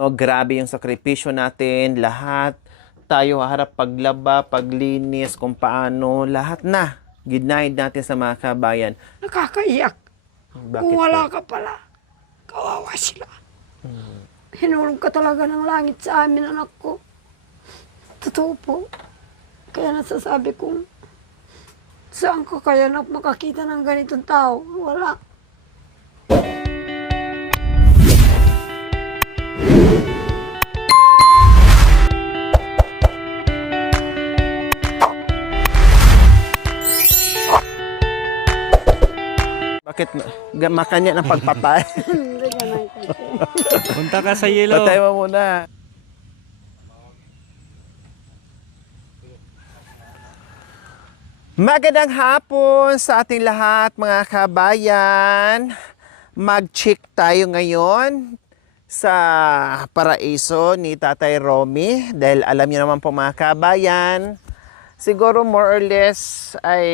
No, grabe yung sakripisyo natin, lahat tayo harap paglaba, paglinis, kung paano, lahat na. Ginaid natin sa mga kabayan. Nakakaiyak. Bakit Kung wala po? ka pala, kawawa sila. Hinulog ka talaga ng langit sa amin, anak ko. Totoo po. Kaya nasasabi kong, saan ka kaya makakita ng ganitong tao? Wala. Bakit makanya ng pagpatay? Hindi ka nang kasi. Punta ka sa yelo. Patay mo muna. Magandang hapon sa ating lahat mga kabayan. Mag-check tayo ngayon sa paraiso ni Tatay Romy dahil alam niyo naman po mga kabayan, siguro more or less ay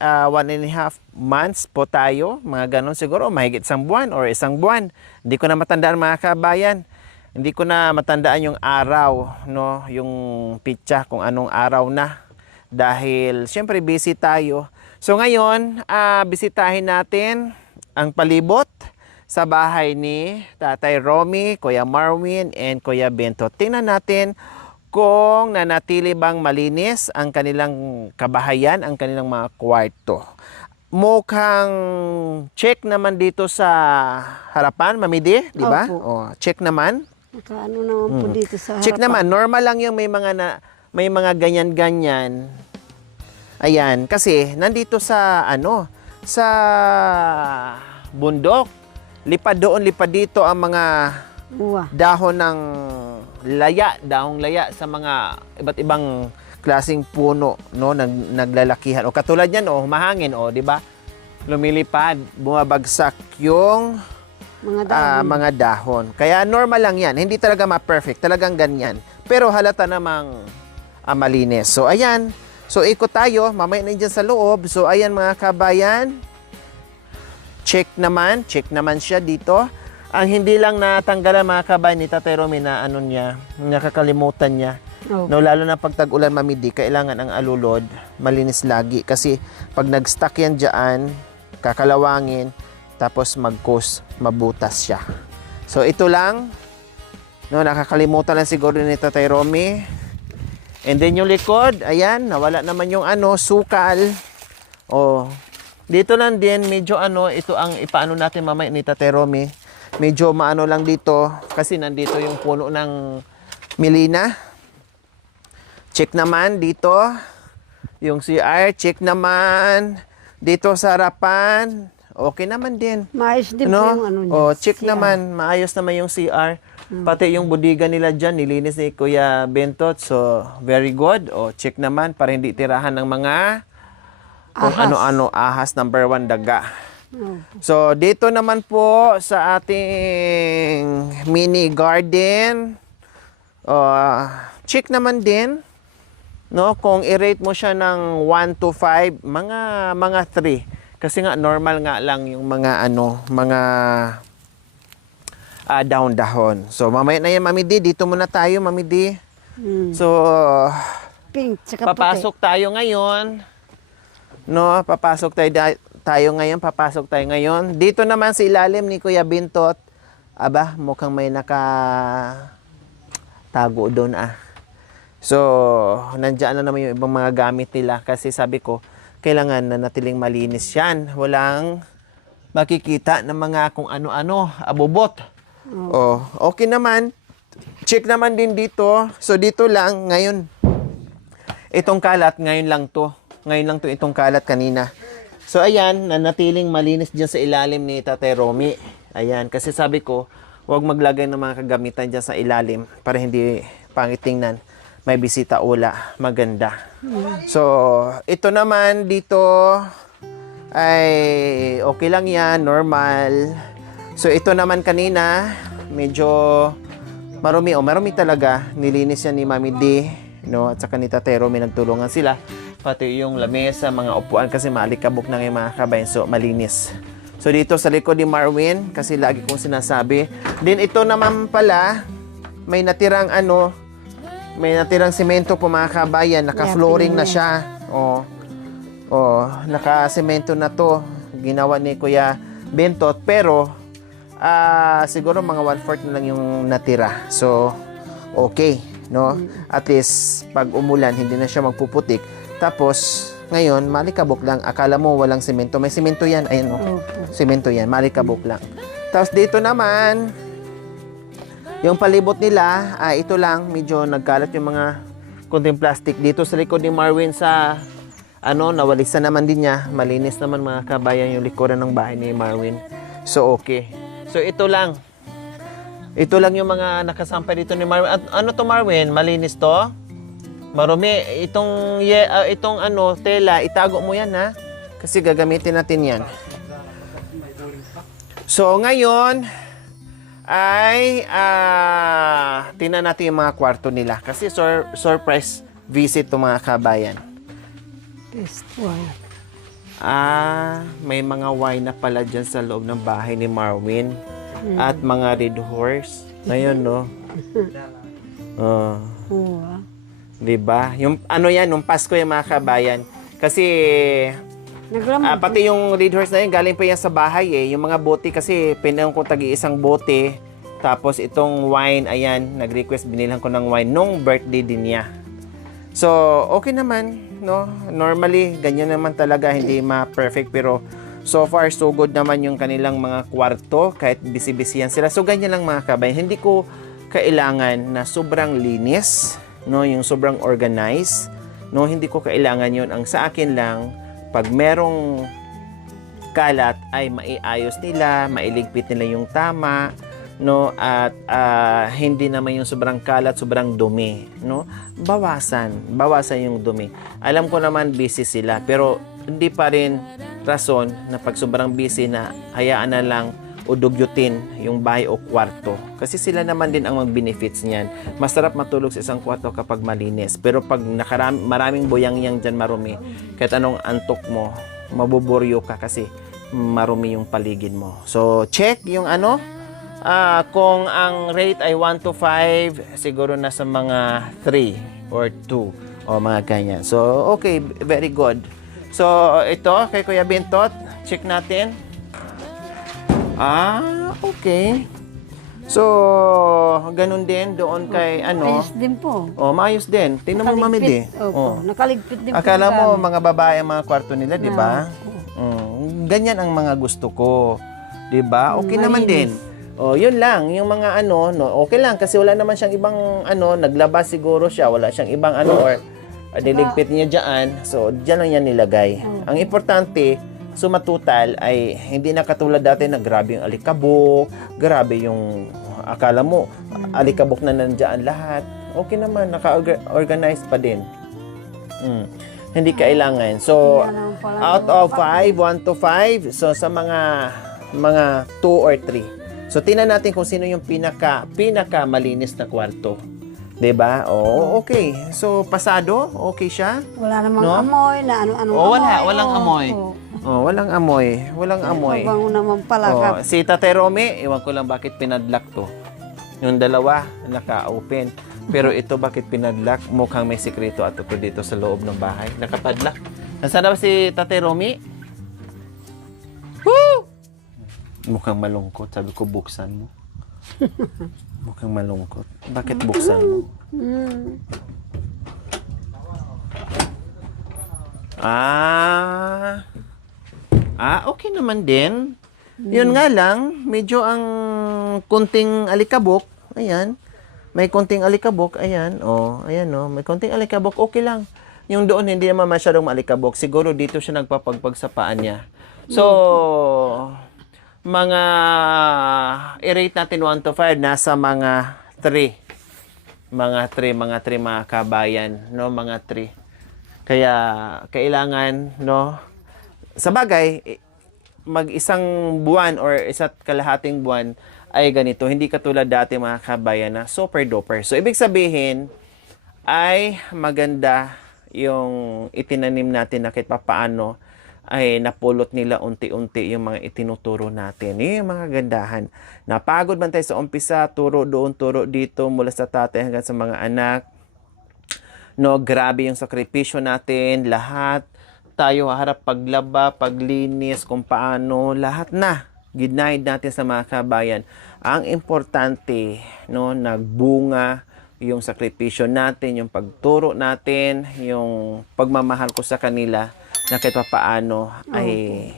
1.5 months po tayo, mga ganon siguro, mahigit isang buwan or isang buwan. Hindi ko na matandaan mga kabayan. Hindi ko na matandaan yung araw, no, yung pitsa kung anong araw na. Dahil siyempre busy tayo. So ngayon, bisitahin natin ang palibot sa bahay ni Tatay Romy, Kuya Marwin, and Kuya Bento. Tingnan natin kung nanatili bang malinis ang kanilang kabahayan, ang kanilang mga kwarto. Mukhang check naman dito sa harapan, Mamidi, di ba? Opo. Oh, check naman. Nakaano naman po dito sa Check naman, normal lang yung may mga ganyan-ganyan. Ayan, kasi nandito sa sa bundok. Lipad doon, lipad dito ang mga buwa. dahon ng dahong laya sa mga iba't ibang klaseng puno, no, naglalakihan. O katulad niyan, humahangin, di ba? Lumilipad, bumabagsak yung Mga dahon. mga dahon. Kaya normal lang yan. Hindi talaga ma-perfect. Talagang ganyan. Pero halata namang malinis. So, ayan. So, ikot tayo. Mamaya na dyan sa loob. So, ayan mga kabayan. Check naman siya dito. Ang hindi lang natanggalan mga kabayan ni Tatay Romy na nakakalimutan niya. Opo. No, lalo na pag tag-ulan, Mamidi, kailangan ang alulod malinis lagi. Kasi pag nag-stuck yan dyan, kakalawangin, tapos mabutas siya. So, ito lang. No, nakakalimutan lang siguro ni Tatay Romy. And then yung likod, ayan, nawala naman yung sukal. Dito lang din, medyo ito ang ipaano natin mamaya ni Tatay Romy. Medyo maano lang dito, kasi nandito yung puno ng Milina. Check naman dito, yung CR, check naman. Dito sa harapan, okay naman din. Maayos din po yung niya. Check siya. naman, maayos naman yung CR. Pati yung budiga nila dyan, nilinis ni Kuya Bentot. So, very good. Check naman para hindi tirahan ng mga kung Ahas. ano-ano, ahas, number 1, daga. Opo. So, dito naman po sa ating mini garden, check naman din, no, kung i-rate mo siya ng 1 to 5, mga 3. Kasi nga normal nga lang yung mga mga dahon-dahon. So, mamaya na yan, Mami D. Dito muna tayo, Mami D. So, Pink, tsaka papasok tayo ngayon. No, papasok tayo ngayon. Dito naman sa ilalim ni Kuya Bintot. Aba, mukhang may tago doon So, nandiyan na naman yung ibang mga gamit nila kasi sabi ko, kailangan na natiling malinis yan. Walang makikita ng mga kung ano-ano, abobot. Okay naman. Check naman din dito. So, dito lang, ngayon, itong kalat, ngayon lang to itong kalat kanina. So, ayan, nanatiling malinis dyan sa ilalim ni Tatay Romy. Ayan, kasi sabi ko, huwag maglagay ng mga kagamitan dyan sa ilalim para hindi pangit tingnan. May bisita ula, maganda. So, ito naman dito ay okay lang yan, normal. So, ito naman kanina, medyo marumi talaga. Nilinis yan ni Mami D, no? At saka ni Tatay Romy, nagtulungan sila. Pati yung lamesa, mga upuan kasi maalikabok na yung mga kabayan. So, malinis. So dito sa likod ni Marwin, kasi lagi kong sinasabi. Then ito naman pala, may natirang semento po mga kabayan, naka-flooring na siya. Naka-semento na to. Ginawa ni Kuya Bentot, pero siguro mga 1/4 na lang yung natira. So, okay, no? At least, pag umulan, hindi na siya magpuputik. Tapos, ngayon, malikabok lang. Akala mo walang semento. May semento yan. Ayan, no? Semento yan. Malikabok lang. Tapos, dito naman, yung palibot nila, ito lang, medyo nagkalat yung mga kunting plastic. Dito sa likod ni Marwin sa, nawalisan naman din niya. Malinis naman mga kabayan yung likuran ng bahay ni Marwin. So, okay. So, ito lang. Ito lang yung mga nakasampay dito ni Marwin. At ano to Marwin? Malinis to? Marumi, itong tela, itago mo yan ha. Kasi gagamitin natin yan. So, ngayon ay tingnan natin yung mga kwarto nila. Kasi surprise visit to mga kabayan. Test wine. May mga wine na pala dyan sa loob ng bahay ni Marwin. At mga red horse. Ngayon, no? Diba? Yung yung Pasko yung mga kabayan. Kasi, pati yung red horse na yun, galing pa yan sa bahay eh. Yung mga bote kasi, pinang ko tagi-isang bote. Tapos itong wine, ayan, nag-request, binilhan ko ng wine nung birthday din niya. So, okay naman, no? Normally, ganyan naman talaga, hindi ma-perfect, pero so far, so good naman yung kanilang mga kwarto, kahit busy-busy yan sila. So, ganyan lang mga kabayan. Hindi ko kailangan na sobrang linis, no? Yung sobrang organized, no? Hindi ko kailangan yun. Ang sa akin lang, pag merong kalat, ay maiayos nila, mailigpit nila yung tama, no? At hindi naman yung sobrang kalat, sobrang dumi, no? Bawasan yung dumi. Alam ko naman busy sila, pero hindi pa rin rason na pag sobrang busy na hayaan na lang o dugyutin yung bahay o kwarto. Kasi sila naman din ang mag-benefits niyan. Masarap matulog sa isang kwarto kapag malinis. Pero pag maraming boyang-yang dyan marumi, kahit anong antok mo, mabuburyo ka kasi marumi yung paligid mo. So, check yung kung ang rate ay 1 to 5, siguro nasa mga 3 or 2 o mga ganyan. So, okay, very good. So, ito, kay Kuya Bentot, check natin. Okay. So, ganun din doon kay Ayos din po. maayos din. Tingnan mo, Mamidi. Nakaligpit din po. Akala mo, mga babae ang mga kwarto nila, di ba? Ganyan ang mga gusto ko. Di ba? Okay naman din. Yun lang, yung mga okay lang kasi wala naman siyang ibang naglabas siguro siya, wala siyang ibang or niligpit niya diyan. So, diyan lang yan nilagay. Ang importante, sumatotal ay hindi na katulad dati na grabe yung alikabok, grabe yung akala mo alikabok na nandiyan lahat. Okay naman, naka-organize pa din. Hindi kailangan. So, out of 5, 1 to 5, so sa mga 2 or 3. So, tingnan natin kung sino yung pinaka malinis na kwarto. 'Di ba? Okay. So, pasado, okay siya? Wala namang amoy na walang amoy. Walang amoy. Mabango naman pala. Si Tatay Romy, iwan ko lang bakit pinadlock to. Yung dalawa, naka-open. Pero ito, bakit pinadlock? Mukhang may sikreto at ito dito sa loob ng bahay. Nakapadlock. Nasaan ba si Tatay Romy? Woo! Mukhang malungkot. Sabi ko, buksan mo. Mukhang malungkot. Bakit buksan mo? Okay naman din. Yun nga lang, medyo ang kunting alikabok. Ayan. May kunting alikabok. Ayan. Ayan. May kunting alikabok. Okay lang. Yung doon, hindi naman masyadong alikabok. Siguro dito siya nagpapagpag sa paan niya. So, i-rate natin 1 to 5, nasa mga 3. Mga 3 mga kabayan, no? Mga 3. Kaya, kailangan, no? Sa bagay, mag-isang buwan or isa't kalahating buwan ay ganito. Hindi katulad dati mga kabayan na super duper. So, ibig sabihin, ay maganda yung itinanim natin na kahit papaano ay napulot nila unti-unti yung mga itinuturo natin. Yung mga gandahan. Napagod man tayo sa umpisa, turo doon, turo dito, mula sa tatay hanggang sa mga anak. No, grabe yung sakripisyo natin, lahat. Tayo harap paglaba, paglinis, kung paano, lahat na. Ginaid natin sa mga kabayan. Ang importante, no, nagbunga yung sakripisyo natin, yung pagturo natin, yung pagmamahal ko sa kanila, na kahit paano ay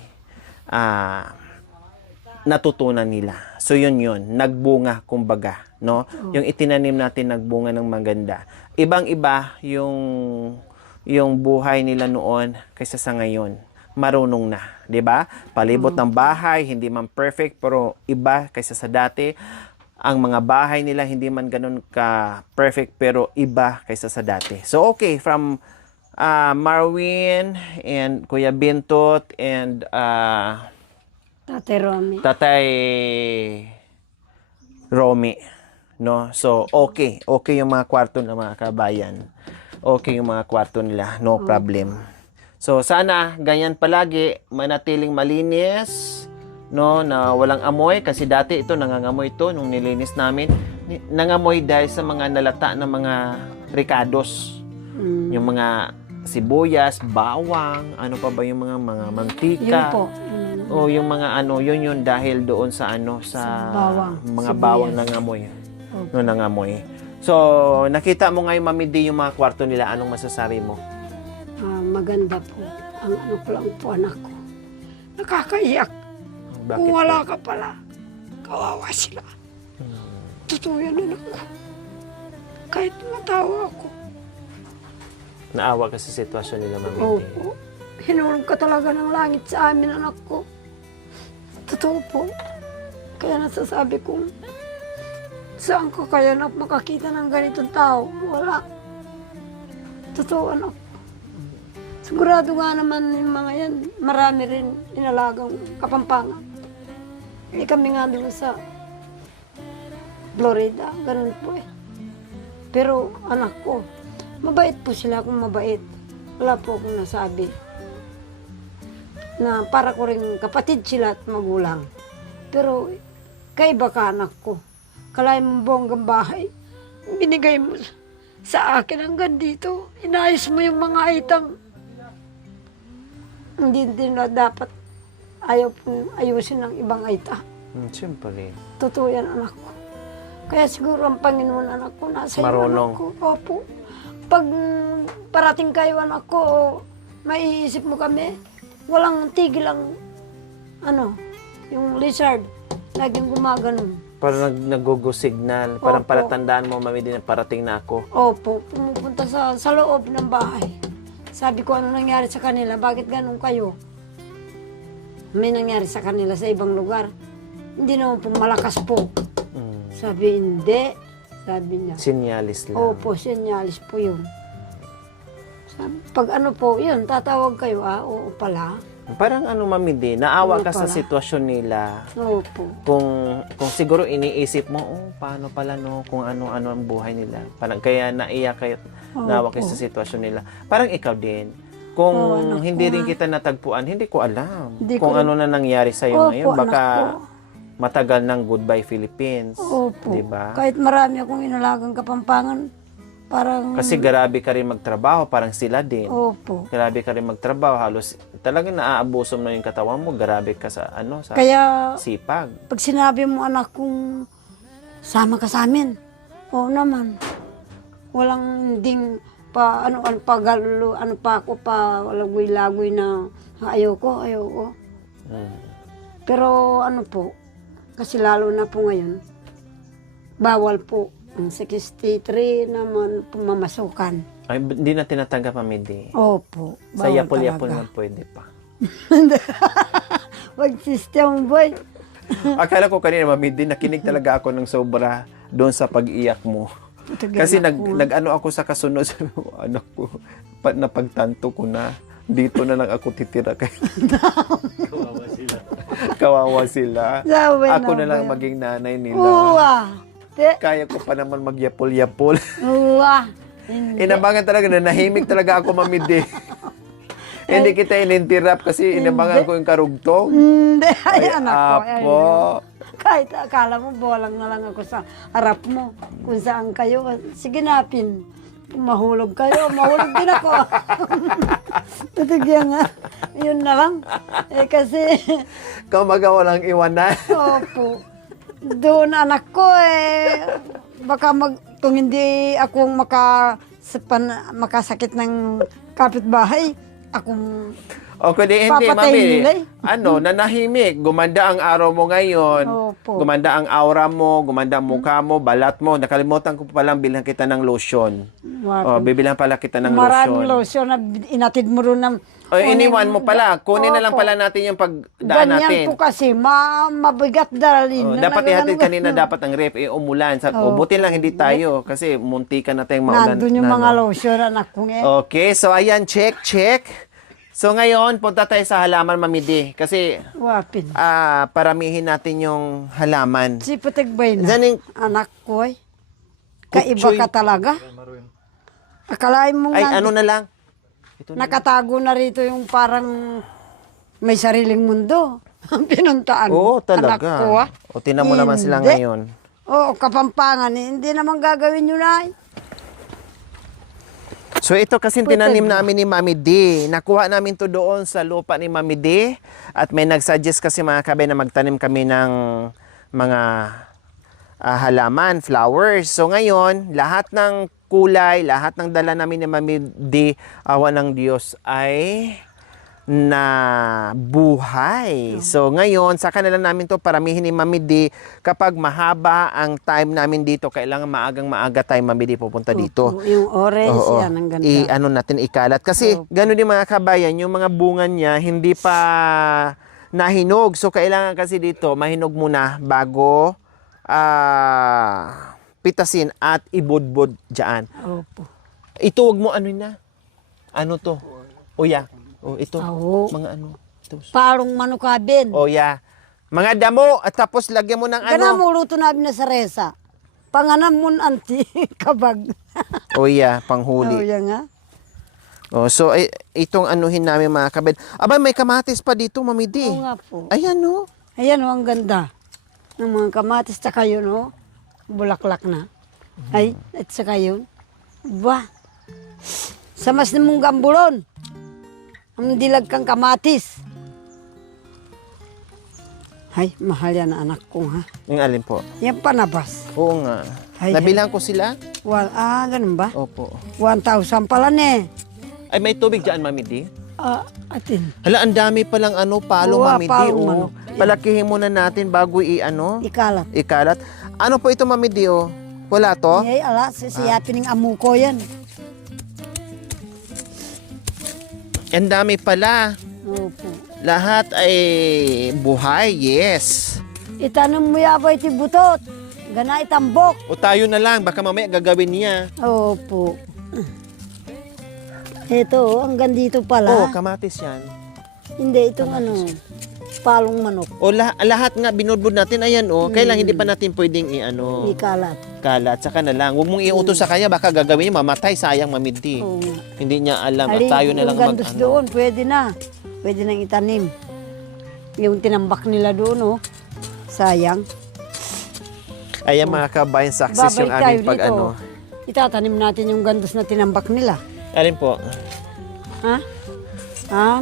natutunan nila. So yun, nagbunga kumbaga, no? Yung itinanim natin nagbunga ng maganda. Ibang-iba yung buhay nila noon kaysa sa ngayon. Marunong na, 'di ba? Palibot ng bahay, hindi man perfect pero iba kaysa sa dati. Ang mga bahay nila hindi man ganun ka perfect pero iba kaysa sa dati. So okay, from Marwin and Kuya Bintot and Tate Romy. Tatay Romy, no? So okay yung mga kwarto ng mga kabayan. Okay yung mga kwarto nila, no problem. So sana ganyan palagi, manatiling malinis, no, na walang amoy kasi dati ito nangangamoy ito nung nilinis namin. Nangamoy dahil sa mga nalata ng mga ricados. Yung mga sibuyas, bawang, ano pa ba yung mga mantika. Yun po. O yung mga yun dahil doon sa sa bawang, mga sibuyas. bawang nangamoy. No, nangamoy. So, nakita mo ngayon Mami D yung mga kwarto nila, anong masasabi mo? Maganda po. Ang ano ko lang po anak ko. Nakakaiyak. Bakit Kung po? wala ka pala, kawawa sila. Totoo yan anak ko. Kahit matawa ako. Naawa ka sa sitwasyon nila Mami D. Opo. Hinulog ka talaga ng langit sa amin anak ko. Totoo po. Kaya nasasabi kong saan ko kaya na makakita ng ganitong tao? Wala. Totoo anak ko. Sigurado nga naman yung mga yan, marami rin inalagang Kapampangan. Hindi kami nga doon sa Florida, ganun po eh. Pero anak ko, mabait po sila kung mabait. Wala po akong nasabi. Na para ko rin kapatid sila at magulang. Pero kaiba ka anak ko. Kalay mong bonggang bahay, binigay mo sa akin hanggang dito. Inayos mo yung mga itang hindi din na dapat ayaw pong ayusin ng ibang aita. Siyempre. Totoo yan anak ko. Kaya siguro ang Panginoon anak ko, nasa iyo Marunong. anak ko. Opo. Pag parating kayo anak ko, o maiisip mo kami, walang tigil ang yung lizard. Laging gumaganon. Parang nag-go signal. Parang Opo. palatandaan mo Mami D na parating na ako. Opo, pumupunta sa loob ng bahay. Sabi ko, ano nangyari sa kanila? Bakit ganun kayo? May nangyari sa kanila sa ibang lugar. Hindi naman po malakas po. Sabi, hindi. Sabi niya. Sinyalis lang. Opo, sinyalis po yun. Sabi, pag ano po, yun, tatawag kayo, oo pala. Parang Mami D, naawa Ano ka sa pala? sitwasyon nila. Opo. Kung siguro iniisip mo, paano pala no, kung ano-ano ang buhay nila. Parang kaya naiyak kayo, naawa kayo sa sitwasyon nila. Parang ikaw din. Kung anak hindi ko, rin kita natagpuan, hindi ko alam. Hindi Kung ko ano na nangyari sa iyo Opo, ngayon, baka anak ko. matagal ng Goodbye Philippines. Opo. 'Di ba? Kahit marami akong inalagang Kapampangan, parang... Kasi grabe ka rin magtrabaho, parang sila din. Opo. Grabe ka rin magtrabaho, halos talagang naaabuso mo yung katawan mo, grabe ka sa sa Kaya, sipag. pag sinabi mo anak kong sama ka sa amin, oo naman. Walang ding pa ako pa lagoy-lagoy na ayoko. Pero ano po, kasi lalo na po ngayon, bawal po ang 63 naman pumamasukan. Ay, hindi na tinatanggap Mami D. Opo, Sa bawal yapol-yapol talaga. man pwede pa. Wag system boy. Akala ko kanina, Mami D, nakinig talaga ako ng sobra doon sa pag-iyak mo. Kasi nag-ano ako sa kasunod sa anak ko. Napagtanto ko na. Dito na lang ako titira kay Kawawa sila. Sabi Ako na na lang ba? maging nanay nila. Uwa. Kaya ko pa naman magyapol-yapol. Uwa. Hindi. Inabangan talaga na nahimik talaga ako, Mami D. Hindi kita ininterrupt kasi inabangan ko yung karugtong. Hindi, ay anak ko. Ay, Apo. kahit akala mo, bolang na lang ako sa harap mo. Kung saan kayo, sige napin. Kung mahulog kayo, mahulog din ako. Tutugyan nga. Yun na lang. Eh kasi, Kamaga walang iwanan. opo. Doon anak ko baka kung hindi akong makasakit ng kapitbahay, akong O kundi hindi, Papatayin nila mami. Nanahimik. Gumanda ang araw mo ngayon. Opo. Gumanda ang aura mo, gumanda ang mukha mo, balat mo. Nakalimutan ko palang bilhan kita ng lotion. O, bibilang pala kita ng maraming lotion. lotion na inatid mo rin ng... O, iniwan mo pala. Kunin na lang Opo. pala natin yung pagdaan Ganyan natin. po kasi, mabigat dalhin. Oh, dapat ihatid kanina dapat ang ref umulan. Buti lang hindi tayo kasi munti ka na tayong maulan. Nandun yung na, mga no? lotion, anak ko Okay, so ayan, check. So ngayon, punta tayo sa halaman, Mamidi. Kasi Wapin. paramihin natin yung halaman. Si Patigbay na, Zaning- anak ko Kaiba Kutsoy. ka talaga. Akalain mo Ay, nga, ano na lang? Ito na. nakatago na rito yung parang may sariling mundo. Ang pinuntaan Oo, mo, anak talaga. ko O, tinan mo naman sila Hindi. ngayon. Oo, Kapampangan. Hindi naman gagawin yun ay. So ito kasi Puti tinanim ba? namin ni Mami D. Nakuha namin to doon sa lupa ni Mami D. At may nagsuggest kasi mga kabay na magtanim kami ng mga halaman, flowers. So ngayon, lahat ng kulay, lahat ng dala namin ni Mami D, awa ng Diyos, ay na buhay. So ngayon, sa kanila namin to paramihin ni Mami D. Kapag mahaba ang time namin dito, kailangan maaga tayo Mami D pupunta dito. Opo, yung orange Oo. yan, ang ganda. Ano natin ikalat. Kasi gano'n din mga kabayan, yung mga bunga niya hindi pa nahinog. So kailangan kasi dito mahinog muna bago pitasin at ibudbud dyan. Opo. Ito wag mo ano na. Ano to? Uya. O ito. Oo. Mga ano. Ito. Parang manukabin. Oya. Mga damo at tapos lagyan mo ng Kana ano. mo luto namin na sa resa. Panganam mo anti kabag. Oya, Oh, panghuli. yan nga. Oh, so itong anuhin namin mga kabed. Aba, may kamatis pa dito, Mami D. Oo nga po. Ayan no. Ayan o, ang ganda. Ng mga kamatis, tsaka yun o. Bulaklak na. Ay, at saka yun. Ba? Sa mas na mong gambulon. Ang dilag kang kamatis. Ay, mahal yan anak ko ha. Yung alin po? Yan panabas. Oo nga. Ay, Nabilang ko sila? Ganun ba? Opo. 1,000 pala ne. Ay, may tubig dyan, Mami D? Atin. Hala, ang dami palang palo, Oo, Mami D. palong Oh. manok. Palakihin muna natin bago Ikalat. ikalat. Ano po ito, Mami D? Oh? Wala to? Ay, siyapin ng amuko yan. Ang dami pala. Opo. Lahat ay buhay, yes. Itanong mo yabay ti butot. Gana itambok. O tayo na lang, baka mamaya gagawin niya. Opo. Ito, hanggang dito pala. Oh, kamatis yan. Hindi, itong palong manok. O lahat nga binudbud natin, ayan o. Kailang hindi pa natin pwedeng Ikalat. kalat. Saka na lang. Huwag mong iutos sa kanya, baka gagawin niya, mamatay, sayang Mamidi. Oo nga. Hindi niya alam. At Alin, tayo na lang yung gandos mag-ano. doon, pwede na. Pwede nang itanim. Yung tinambak nila doon, sayang. Ayan mga kabayan, success yung Babalik tayo aming pag dito. ano. Itatanim natin yung gandos na tinambak nila. Alin po? Ha?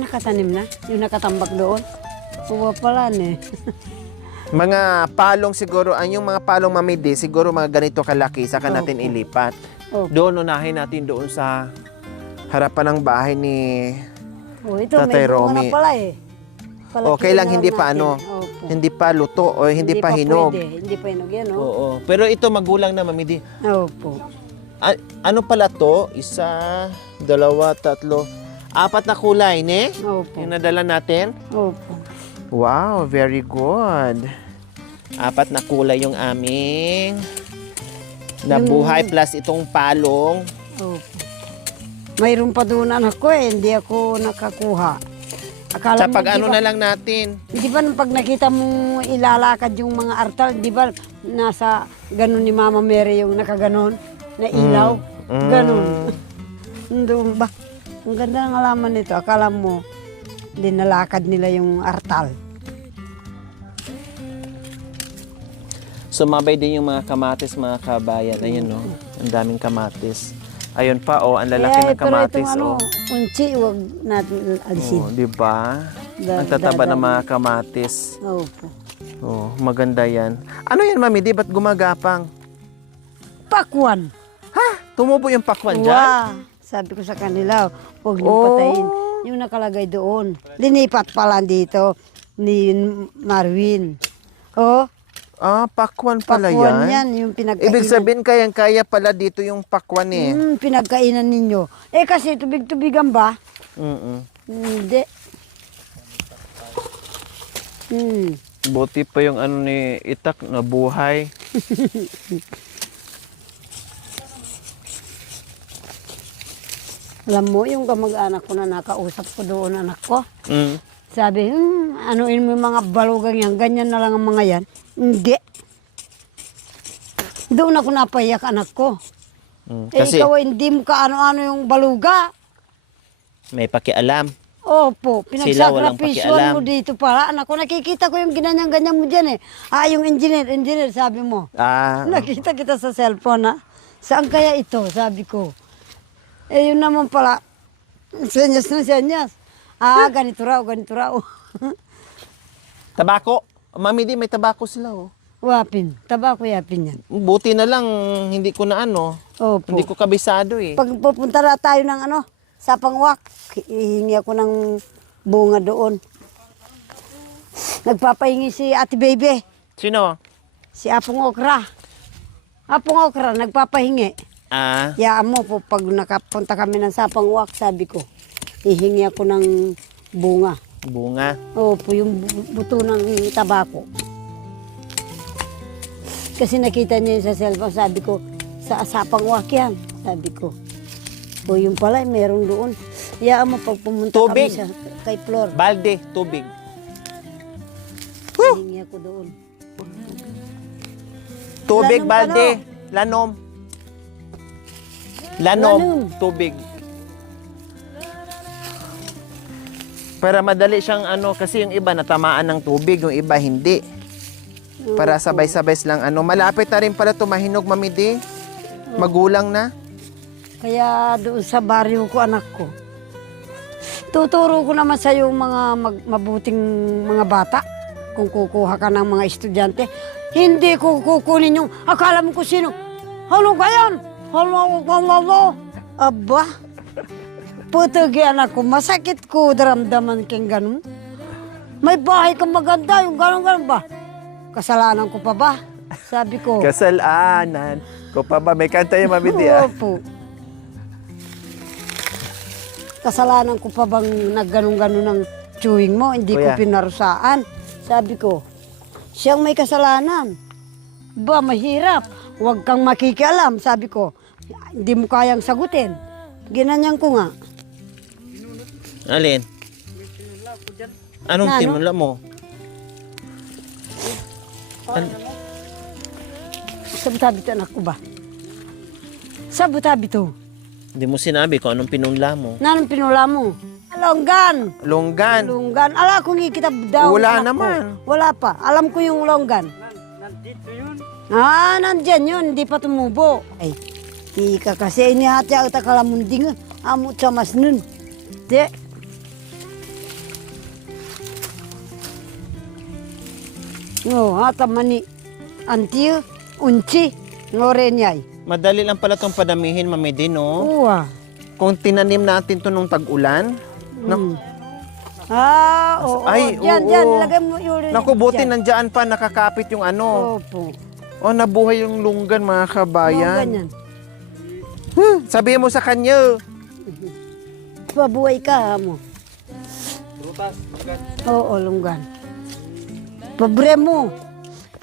Nakatanim na. Yung nakatambak doon. Uwa pala ne. Mga palong siguro, yung mga palong Mamidi, siguro mga ganito kalaki, saka natin Opo. ilipat. Opo. Doon, unahin natin doon sa harapan ng bahay ni... Ito, Tatay may bunga Romy. na pala eh. Okay lang, hindi pa natin. ano, hindi pa luto o hindi pa hinog. Pwede. Hindi pa hinog yan, Oo. Pero ito magulang na, Mamidi. Opo. Ano pala to? 1, 2, 3, 4 na kulay, ne? Opo. Yung nadala natin. Opo. Wow, very good. 4 na kulay yung aming nabuhay plus itong palong. Opo. Mayroon pa doon anak ko hindi ako nakakuha. Akala Sa pag ano di ba, na lang natin. Di ba pag nakita mo ilalakad yung mga artal, di ba nasa ganun ni Mama Mary yung nakaganon, na ilaw, ganun. Doon ba? Ang ganda ng halaman nito. Akala mo, dinalakad nila yung artal. Sumabay din yung mga kamatis, mga kabayan. Ayun, no? Ang daming kamatis. Ayun pa, oh, ang lalaki ng pero kamatis, itong ano, oh. unchi, huwag natin alisin. Oh, di ba? Ang tataba ng mga kamatis. Opo. Oh, maganda yan. Ano yan, mami? Di ba't gumagapang? Pakwan. Ha? Tumubo yung pakwan dyan? Wow. Sabi ko sa kanila, huwag niyong Oh. patayin. Yung nakalagay doon. Linipat pala dito ni Marwin. Oh, Ah, pakwan pala pakwan yan. yan. Yung pinagkainan. Ibig sabihin, kaya pala dito yung pakwan eh. Pinagkainan ninyo. Eh kasi tubig-tubigan ba? Mm-mm. Hindi. Buti pa yung ano ni Itak na buhay. Alam mo, yung kamag-anak ko na nakausap ko doon, anak ko. Mm. Sabi, anuin mo yung mga balugang yan, ganyan na lang ang mga yan. Hindi. Doon ako napahiyak, anak ko. Kasi Ikaw hindi mo ka ano-ano yung baluga. may pakialam. Opo, Sila walang pinagsakripisyon pakialam. mo dito para. Anak ko, nakikita ko yung ginanyang-ganyan mo dyan eh. Yung engineer, sabi mo. Ah, Nakita kita sa cellphone ha. Saan kaya ito? Sabi ko. Eh yun naman pala. Senyas na senyas. Ganito raw, ganito raw. tabako. Mami, di may tabako sila oh. Wapin. Tabako yapin yan. Buti na lang, hindi ko na ano. Opo. Hindi ko kabisado eh. Pag pupunta na tayo ng sa Pangwak, hihingi ako ng bunga doon. Nagpapahingi si Ate Baby, Sino? si Apong Okra. Apong Okra, nagpapahingi. Ah, Yaan mo po, pag nakapunta kami ng Sapang Wak, sabi ko, hihingi ako ng bunga. bunga. Opo, yung buto ng tabako. Kasi nakita niya yun sa cellphone, sabi ko, sa Sapang Wak yan, sabi ko. O yung pala, meron doon. Yaan mo, pag pumunta Tubig. kami kay Flor, Balde, tubig. hihingi ako doon. Tubig, Lanom, balde. Lanom. Lanom, Lanom. tubig. Para madali siyang ano, kasi yung iba natamaan ng tubig, yung iba hindi. Para sabay-sabay lang ano. Malapit na rin pala tumahinog, Mami Di. Magulang na. Kaya doon sa baryo ko, anak ko, tuturo ko naman sa yung mga mabuting mga bata. Kung kukuha ka ng mga estudyante, hindi ko kukunin yung akala mo kung sino. Halo ka yan? Halo. Aba, putugi anak ko, masakit ko daramdaman keng ganun. May bahay kang maganda, yung ganun ba? Kasalanan ko pa ba? Sabi ko. Kasalanan ko pa ba? May kanta yung Mami Di ah. Opo. Kasalanan ko pa bang nagganong-ganon ng chewing mo, hindi Kuya. ko pinarusaan. Sabi ko, siyang may kasalanan. Ba, mahirap. Huwag kang makikialam. Sabi ko, hindi mo kayang sagutin. Ginanyan ko nga. Alin? Anong Na, ano? tinula mo? Sabi to anak ko ba? Sabi to. Hindi mo sinabi kung anong pinunla mo. Nanong pinula mo? Longgan. Longgan. Longgan. Ala, kung ikitab daw. Wala anak ko. naman. Wala pa. Alam ko yung longgan. Nandito yun. Nandyan yun. Hindi pa tumubo. Ay, ika kasi inihati ang takalamunding. Amot sa mas nun. Di. No, hata mani. Antiyo, unchi, ngorenyay. Madali lang pala itong padamihin, Mami Di, no? Uwa. Kung tinanim natin to nung tag-ulan, no? Oo. Ay, Diyan, oo. diyan. Lagay mo yung Naku, buti dyan. nandyan pa, nakakapit yung ano. Opo. Oh, nabuhay yung lunggan, mga Oo, kabayan. ganyan. Sabihin mo sa kanya. Pabuhay ka, mo. Rutas, lugan. Oo, lunggan. Pabre mo.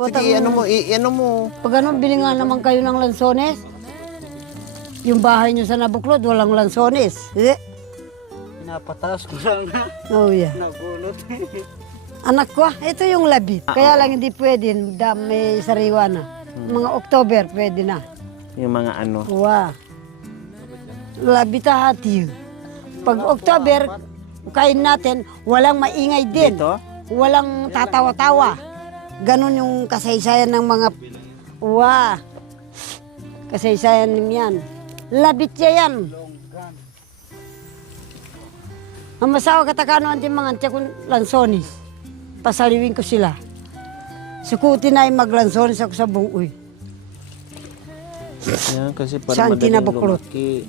Sige, ano mo, ano mo. Pag ano, bili nga naman kayo ng lansones. Yung bahay nyo sa Nabuklod, walang lansones. Pinapataas ko lang na. Oh, yeah. Nagulot. Anak ko, ito yung labit. Kaya lang hindi pwede, may sariwa na. Mga October, pwede na. Yung mga ano. Wow. Labit hati. Pag October, kain natin, walang maingay din. Dito? Walang tatawa-tawa. Ganon yung kasaysayan ng mga kasaysayan niyan. Labit siya yan. Ang masawa katakano ang mga antya kong lansonis. Pasaliwin ko sila. Sukutin na yung maglansonis ako sa bungoy. Yan, kasi para Saan madaling tinabakulot? lumaki.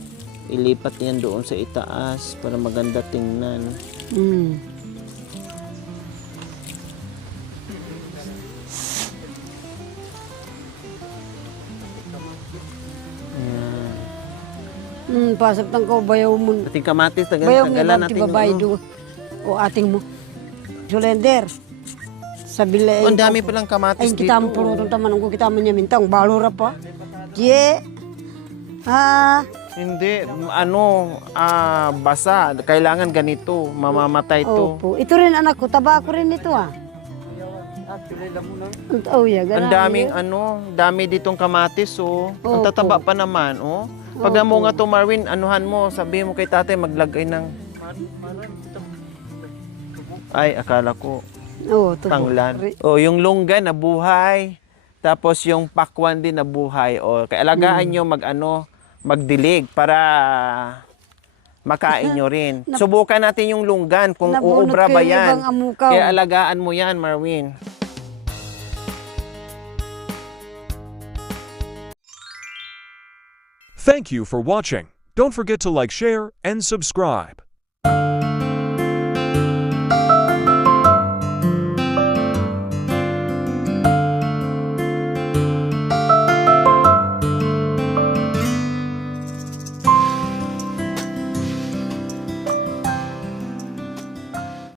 Ilipat yan doon sa itaas para maganda tingnan. Mm. Yan. Pasap tang ko, bayaw mo. Ating kamatis, Bayaw nga tagalan bang natin tibabay yung ano. do. O ating mo. Sulender. Sa bilay. Oh, ang dami palang kamatis Ay, dito. kita mo puro itong taman ko, kita mo niya mintang. Balura pa. Ye. Hindi, basa. Kailangan ganito. Mamamatay to. Opo. Ito rin anak ko, taba ko rin ito Oh, yeah, Ang daming dami ditong kamatis, oh. Ang Opo. tataba pa naman, oh. Pag namunga to, Marvin, anuhan mo, sabihin mo kay tatay, maglagay ng... Ay, akala ko, Oo, tubo. tanglan. Oh, yung lungga nabuhay. Tapos yung pakwan din nabuhay. Oh, kaya alagaan nyo magdilig para makain nyo rin. Subukan natin yung lunggan kung Nabunot uubra ko ba yung yan. ibang amukaw. Kaya alagaan mo yan, Marvin. Thank you for watching. Don't forget to like, share, and subscribe.